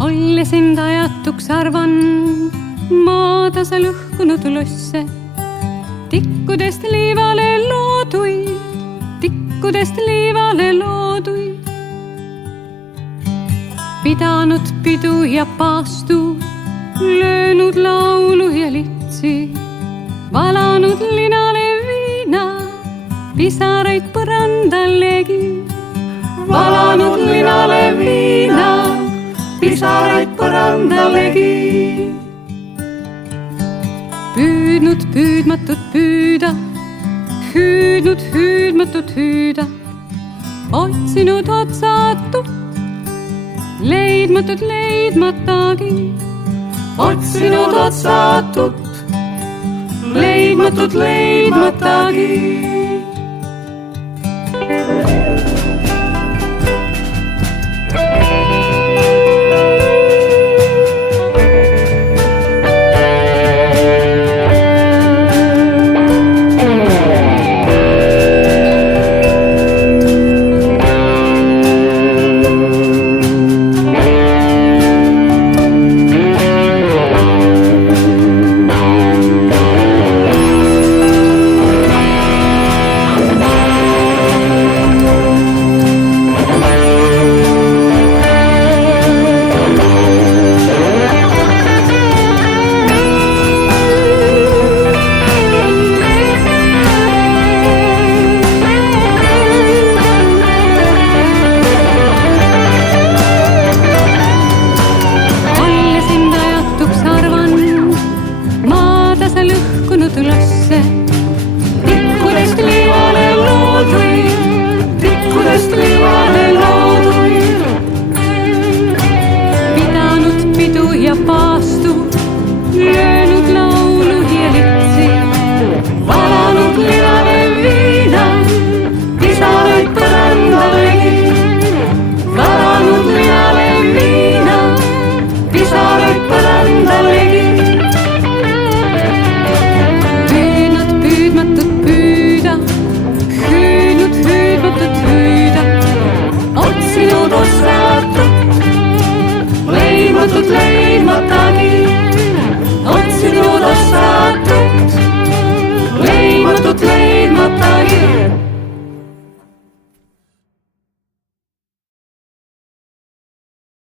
olles end ajatuks arvan, maatasa lõhkunud losse. Tikkudest liivale looduid, tikkudest liivale looduid. Pidanud pidu ja paastu, löönud laulu ja litsi, valanud linale viina, pisaraid põrandalegi. Valanud linale viina, pisaraid põrandalegi. Püüdnud püüdmatut püüda, hüüdnud hüüdmatut hüüda, otsinud otsatut, leidmatut leidmatagi. Otsinud otsatut, leidmatut leidmatagi. Tikkudest liivale looduid, tikkudest liivale looduid. Pidanud pidu ja paastu.